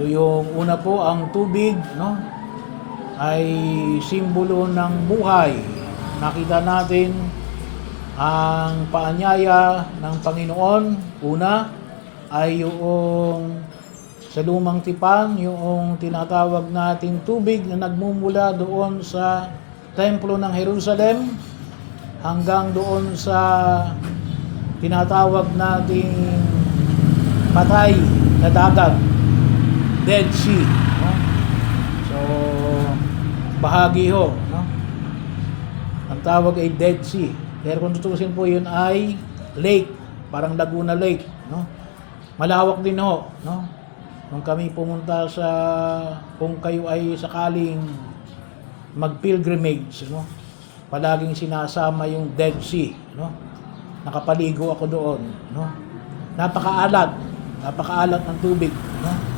So yung una po, ang tubig, no, ay simbolo ng buhay. Nakita natin ang paanyaya ng Panginoon. Una ay yung sa lumang tipan, yung tinatawag nating tubig na nagmumula doon sa templo ng Jerusalem hanggang doon sa tinatawag nating patay na dagat, Dead Sea, no? So bahagi ho, no? Ang tawag ay Dead Sea. Pero kung tutusin po, yun ay lake, parang Laguna Lake, no? Malawak din ho, no? Nung kami pumunta sa, kung kayo ay sakaling mag-pilgrimage, no? Palaging sinasama yung Dead Sea, no? Nakapaligo ako doon, no? Napakaalat ng tubig, no?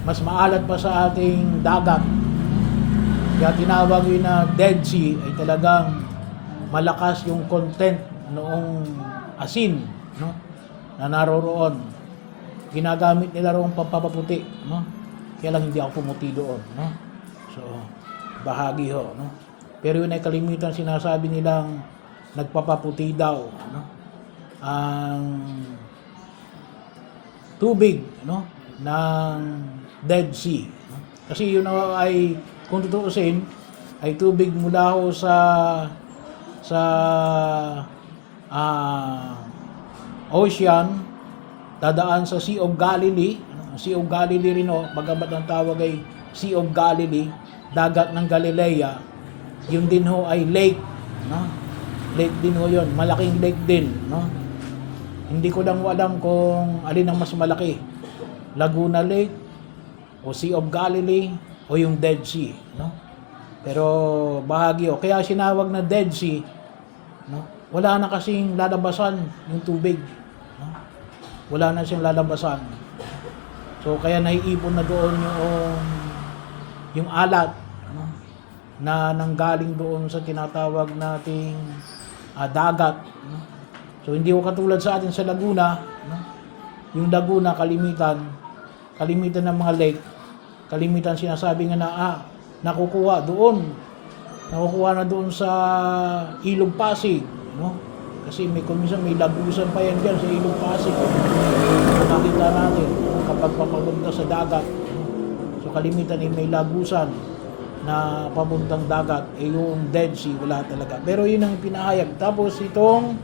Mas maalat pa sa ating dagat. Kaya tinawag yun na Dead Sea ay talagang malakas yung content noong asin, no, na naroroon. Ginagamit nila roong pampapaputi, no? Kaya lang hindi ako pumuti doon, no? So bahagi ho, no? Pero yun ay kalimitan sinasabi nilang nagpapaputi daw, no, ang tubig, no, ng Dead Sea, no? Kasi yun ay, kung tutuusin, ay tubig mula ho sa ocean, dadaan sa Sea of Galilee. Sea of Galilee rin ho, bagamat ang tawag ay Sea of Galilee, dagat ng Galilea. Yun din ho ay lake, no? Lake din ho yun, malaking lake din, no? Hindi ko lang alam kung alin ang mas malaki, Laguna Lake o Sea of Galilee o yung Dead Sea, no? Pero bahagi ho, kaya sinawag na Dead Sea, no? Wala na kasing lalabasan yung tubig, no? Wala na siyang lalabasan. So kaya naiipon na doon yung alat, no, na nanggaling doon sa tinatawag nating dagat, no? So hindi ko katulad sa atin sa Laguna, no? Yung Laguna kalimitan ng mga lake, kalimitan sinasabi nga na nakukuha na doon sa Ilog Pasig, no? Kasi minsan may lagusan pa yan dyan sa Ilog Pasig. Nakita natin, no? Kapag papunta sa dagat, no? So kalimitan ay may lagusan na papuntang dagat, yung Dead Sea wala talaga. Pero yun ang pinahayag. Tapos itong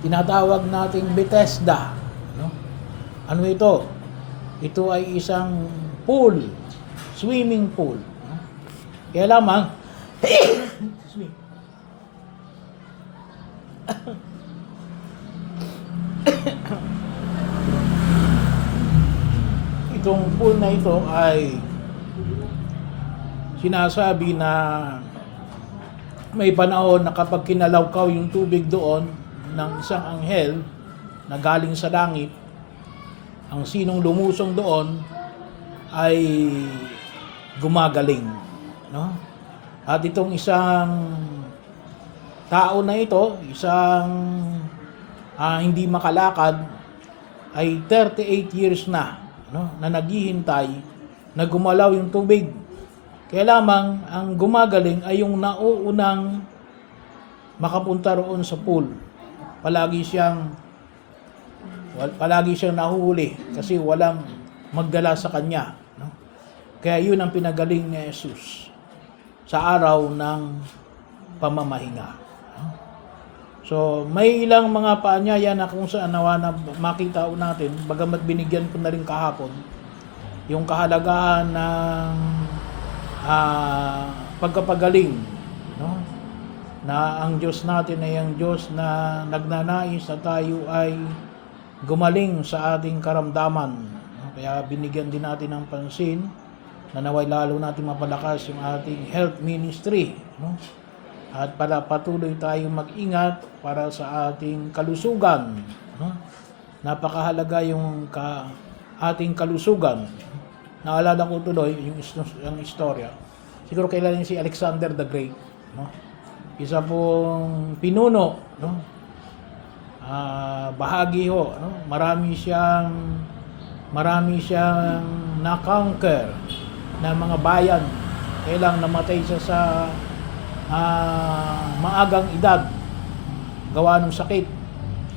tinatawag nating Bethesda, no? Ano ito? Ito ay isang pool, swimming pool, no? Kaya lamang itong pool na ito ay sinasabi na may panahon na kapag kinalawkaw yung tubig doon ng isang anghel na galing sa langit, ang sinong lumusong doon ay gumagaling, no? At itong isang tao na ito, isang hindi makalakad, ay 38 years na, no, na naghihintay na gumalaw yung tubig. Kaya lamang ang gumagaling ay yung nauunang makapunta roon sa pool. Palagi siyang nahuhuli kasi walang magdala sa kanya, no? Kaya yun ang pinagaling ni Jesus sa araw ng pamamahinga, no? So may ilang mga paanyaya na kung saan nawa na makita natin, bagamat binigyan ko na rin kahapon yung kahalagahan ng pagkapagaling, no? Na ang Diyos natin ay ang Diyos na nagnanais na tayo ay gumaling sa ating karamdaman, no? Kaya binigyan din natin ng pansin na naway lalo natin mapalakas yung ating health ministry, no? At para patuloy tayong mag-ingat para sa ating kalusugan, no? Napakahalaga yung ating kalusugan. Naalala ko tuloy yung istorya. Siguro kilala niyo si Alexander the Great, no? Isa pong pinuno, no? Bahagi ho, no? Marami siyang marami siyang na-conquer na mga bayan. Kailang namatay siya sa maagang edad, gawa ng sakit.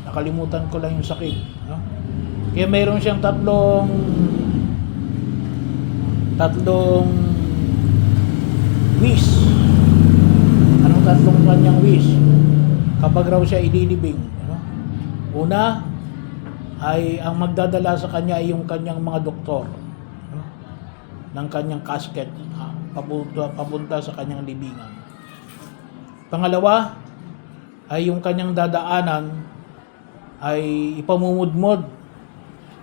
Nakalimutan ko lang yung sakit, no? Kaya mayroon siyang tatlong wish. Anong tatlong kanyang wish kapag raw siya ililibing, no? Una ay ang magdadala sa kanya ay yung kanyang mga doktor, no? Ng kanyang casket, papunta sa kanyang libingan. Pangalawa ay yung kanyang dadaanan ay ipamumudmod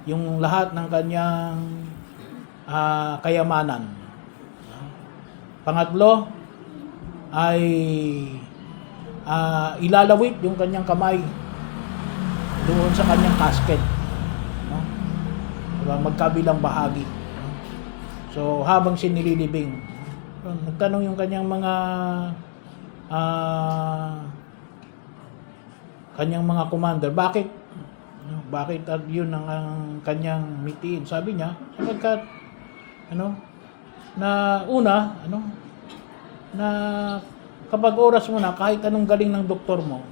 yung lahat ng kanyang kayamanan. Pangatlo ay ilalawit yung kanyang kamay doon sa kanyang casket, no? Diba? Magkabilang bahagi, no? So habang sinililibing, nagtanong yung kanyang mga commander, bakit at yun ang kanyang mitiin? Sabi niya, sapagkat na una, na kapag oras mo na, kahit anong galing ng doktor mo,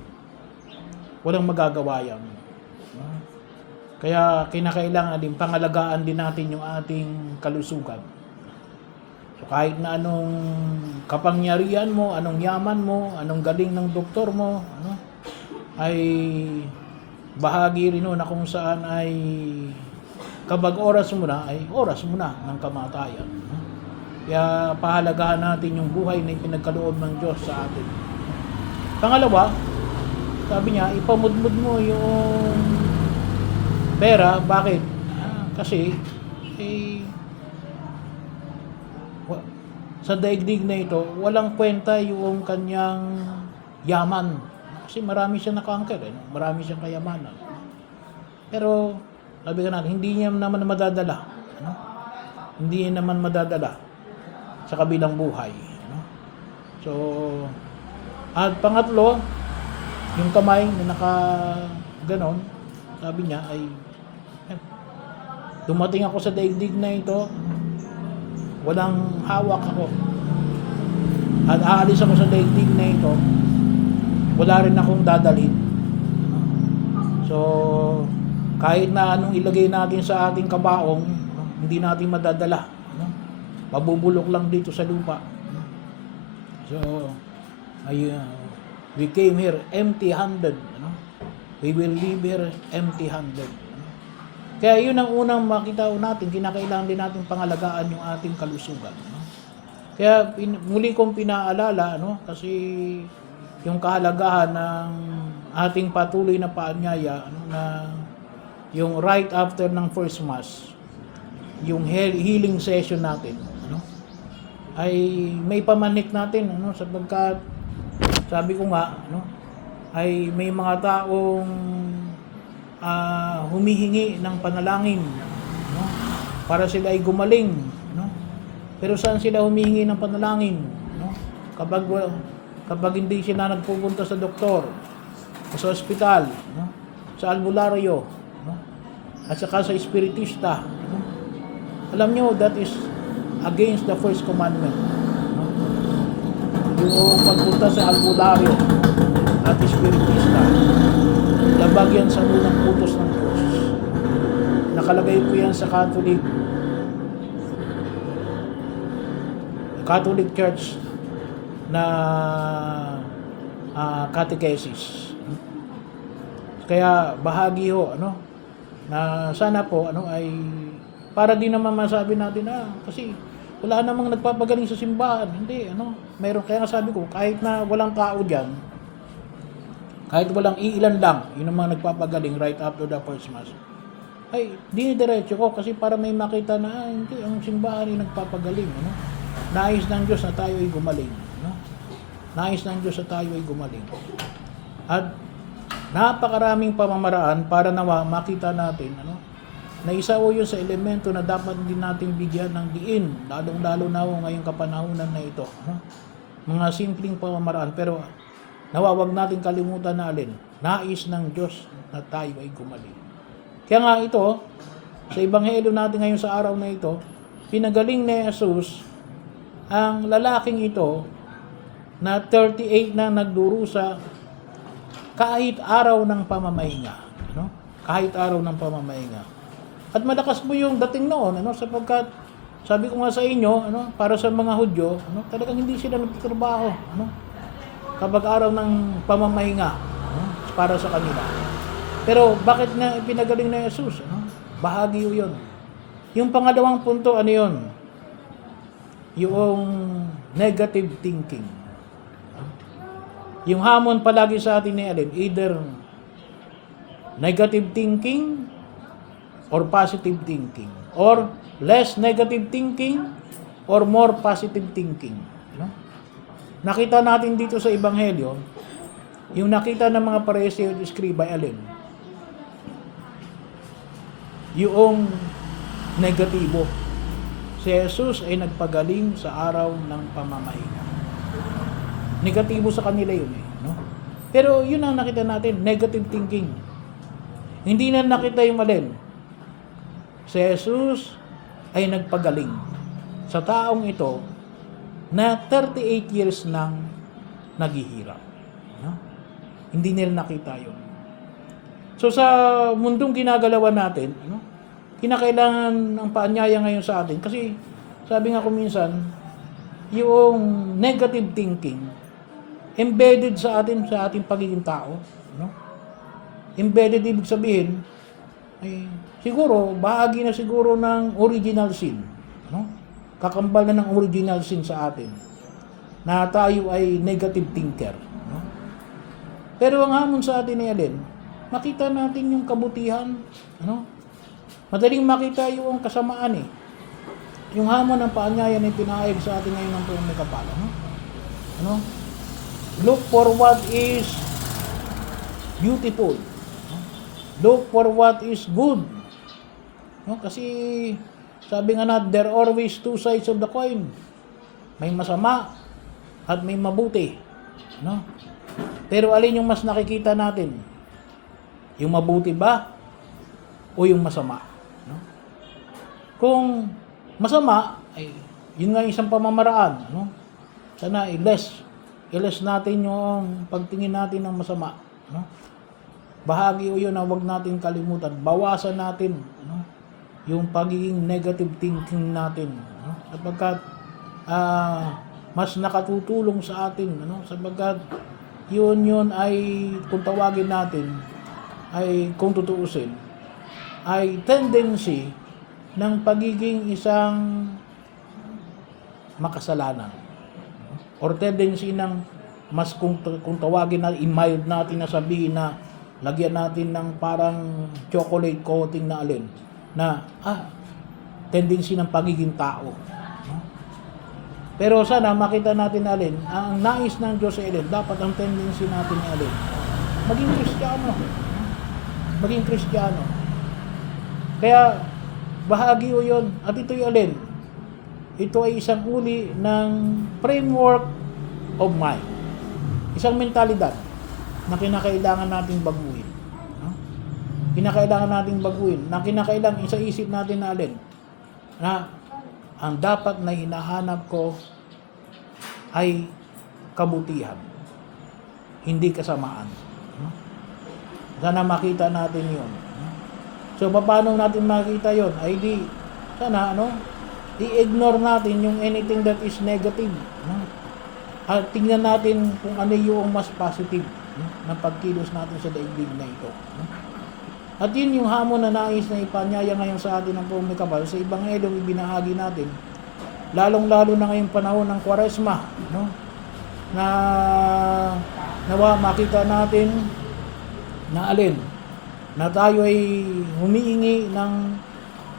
walang magagawa yan. Kaya kinakailangan din, pangalagaan din natin yung ating kalusugan. So kahit na anong kapangyarihan mo, anong yaman mo, anong galing ng doktor mo, ay bahagi rin na kung saan ay kapag oras mo na, ay oras mo na ng kamatayan. Kaya pahalagahan natin yung buhay na ipinagkaloob ng Diyos sa atin. Pangalawa, sabi niya, ipamudmud mo yung pera. Bakit? Kasi sa daigdig na ito, walang kwenta yung kanyang yaman. Kasi marami siyang naka-anchor, marami siyang kayamanan. Pero, sabi ka natin, hindi niya naman madadala. Hindi niya naman madadala sa kabilang buhay. So, at pangatlo, yung kamay na naka-ganon, sabi niya ay, dumating ako sa daigdig na ito, walang hawak ako. At aalis ako sa daigdig na ito, wala rin akong dadalhin. So, kahit na anong ilagay natin sa ating kabaong, hindi natin madadala. Mabubulok lang dito sa lupa. So, we came here empty-handed. We will leave here empty-handed. Kaya yun ang unang makita natin, kinakailangan din natin pangalagaan yung ating kalusugan. Kaya muli kong pinaalala, kasi yung kahalagahan ng ating patuloy na paanyaya, na yung right after ng first mass, yung healing session natin, ay may pamanik natin, sapagkat sabi ko nga, ay may mga taong humihingi ng panalangin, para sila ay gumaling, pero saan sila humihingi ng panalangin, kapag hindi sila nagpupunta sa doktor, sa ospital, sa albularyo, at saka sa espiritista. Alam nyo, that is against the first commandment. Yung pagpunta sa albularyo at espiritista, labag yan sa unang utos ng Diyos. Nakalagay po yan sa Catholic Church na catechesis. Kaya bahagi ho, na sana po ay para din naman masabi natin kasi wala namang nagpapagaling sa simbahan. Hindi, meron. Kaya nga sabi ko, kahit na walang tao diyan, kahit walang iilan lang, yun ang mga nagpapagaling right after the first mass, ay dinidiretso ko kasi para may makita na hindi, ang simbahan ay nagpapagaling. Nais ng Diyos na tayo ay gumaling. Nais ng Diyos na tayo ay gumaling. At napakaraming pamamaraan para nawa makita natin, na isa o yun sa elemento na dapat din natin bigyan ng diin, lalong-lalo na ngayong kapanahunan na ito. Mga simpleng pamamaraan, pero nawawag natin kalimutan na alin, nais ng Diyos na tayo ay gumaling. Kaya nga ito, sa ebanghelyo natin ngayon sa araw na ito, pinagaling ni Jesus ang lalaking ito na 38 na nagdurusa kahit araw ng pamamahinga, no? Kahit araw ng pamamahinga. At malakas mo yung dating noon, sapagkat sabi ko nga sa inyo, para sa mga Hudyo, talagang hindi sila nagtatrabaho, kapag araw ng pamamahinga, para sa kanila. Pero bakit nga ipinagaling na Jesus? Bahagi yun. Yung pangalawang punto, yun? Yung negative thinking. Yung hamon palagi sa atin ni Alin, either negative thinking or positive thinking, or less negative thinking or more positive thinking. Nakita natin dito sa ebanghelyo, yung nakita ng mga Pariseo at Iskriba, Alin? Yung negatibo. Si Jesus ay nagpagaling sa araw ng pamamahinga. Negatibo sa kanila yun Pero yun ang nakita natin, negative thinking. Hindi na nakita yung Alin. Si Jesus ay nagpagaling sa taong ito na 38 years nang naghihirap. Hindi nila nakita yun. So sa mundong ginagalawan natin, kinakailangan ng paanyaya ngayon sa atin kasi sabi nga ko minsan, yung negative thinking embedded sa ating pagiging tao, Embedded ibig sabihin ay siguro bahagi na siguro ng original sin, Kakambal na ng original sin sa atin na tayo ay negative thinker, Pero ang hamon sa atin ay Alin, makita natin yung kabutihan, Madaling makita yung kasamaan Yung hamon ng paanyaya na pinaayag sa atin ngayon ng Panginoon may kapala, Look for what is beautiful. Look for what is good. Kasi sabi nga natin, there are always two sides of the coin. May masama at may mabuti. Pero alin yung mas nakikita natin? Yung mabuti ba o yung masama? Kung masama, ay yun nga isang pamamaraan. Sana i-less natin yung pagtingin natin ng masama. Bahagi o yun na huwag natin kalimutan. Bawasan natin yung pagiging negative thinking natin. Sapagkat mas nakatutulong sa atin. Sapagkat yun ay kung tawagin natin ay kung tutuusin ay tendency ng pagiging isang makasalanan or tendency ng mas kung tawagin na i-mild natin na sabihin na lagyan natin ng parang chocolate coating na Alin na tendency ng pagiging tao. Pero sana makita natin Alin, ang nais ng Diyos ay Alin, dapat ang tendency natin ay Alin, maging Kristiyano. Kaya bahagi o yun, at ito'y Alin, ito ay isang uli ng framework of mind. Isang mentalidad na kinakailangan nating baguhin. Na kinakailangan isa isip natin na Alin, na ang dapat na hinahanap ko ay kabutihan, hindi kasamaan. Sana makita natin yun. So, paano natin makita yun? Ay di, sana, i-ignore natin yung anything that is negative. At tingnan natin kung ano yung mas positive na pagkilos natin sa daigdig na ito. At yun yung hamon na nais na ipanyaya ngayon sa atin ng Panginoong Kapal sa Ebanghelyo ibinahagi natin, lalong-lalo na ngayong panahon ng Kwaresma, na nawa makita natin na Alin, na tayo ay humihingi ng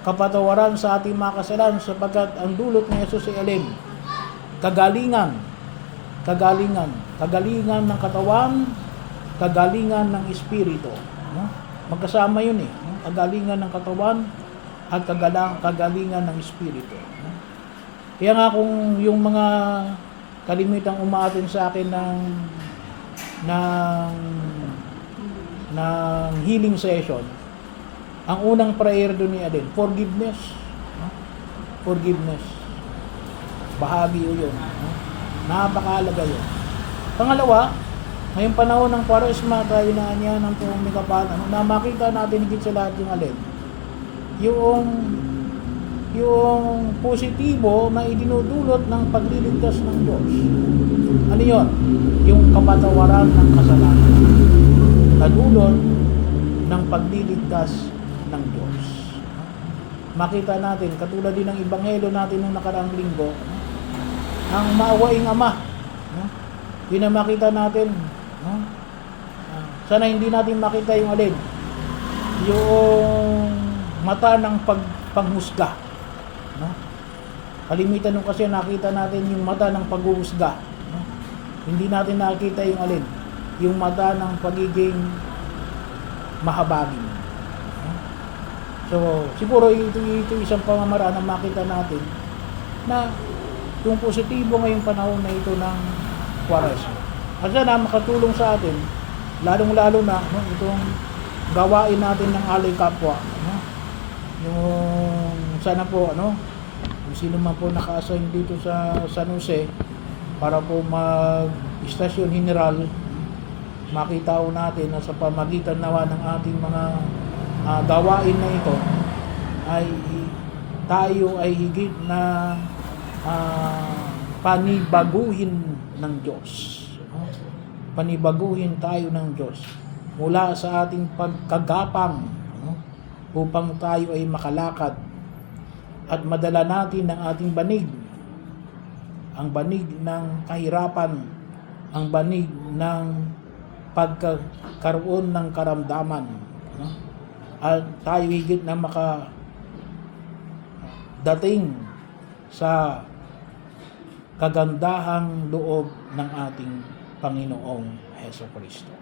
kapatawaran sa ating mga kasalanan sapagkat ang dulot ni Jesus ay Alin, kagalingan ng katawan, kagalingan ng espiritu. Magkasama yun kagalingan ng katawan at kagalingan ng espiritu. Kaya nga kung yung mga kalimitang umaatin sa akin ng healing session, Ang unang prayer doon ni Adel, forgiveness. No? Forgiveness. Bahagi yun. No? Napakahalaga yun. Pangalawa, ngayong panahon ng Kwaresma, tayo na niya ng pumikapan, na makita natin higit sa lahat yung alin. Yung positibo na idinudulot ng pagliligtas ng Diyos. Ano yun? Yung kapatawaran ng kasalanan na dulot ng pagliligtas ng Diyos. Makita natin, katulad din ng Ebanghelyo natin nung nakaraang linggo, ang maawaing Ama. Yun ang makita natin. Sana hindi natin makita yung alin. Yung mata ng panghusga. Kalimitan nung kasi nakita natin yung mata ng paghuhusga. Hindi natin nakita yung alin. Yung mata ng pagiging mahabagin. So, siguro ito isang pamamaraan na makita natin na yung positibo ngayong panahon na ito ng Kwaresma. At sana makatulong sa atin, lalong-lalo na itong gawain natin ng alay kapwa. Yung sana po, kung sino man po naka-assign dito sa San Jose para po mag-istasyon general, makita po natin na sa pamagitan nawa ng ating mga gawain na ito ay tayo ay higit na panibaguhin ng Diyos. Panibaguhin tayo ng Diyos mula sa ating pagkagapang upang tayo ay makalakad at madala natin ang ating banig, ang banig ng kahirapan, ang banig ng pagkakaroon ng karamdaman, at tayo higit na makadating sa kagandahang loob ng ating Panginoong Hesukristo.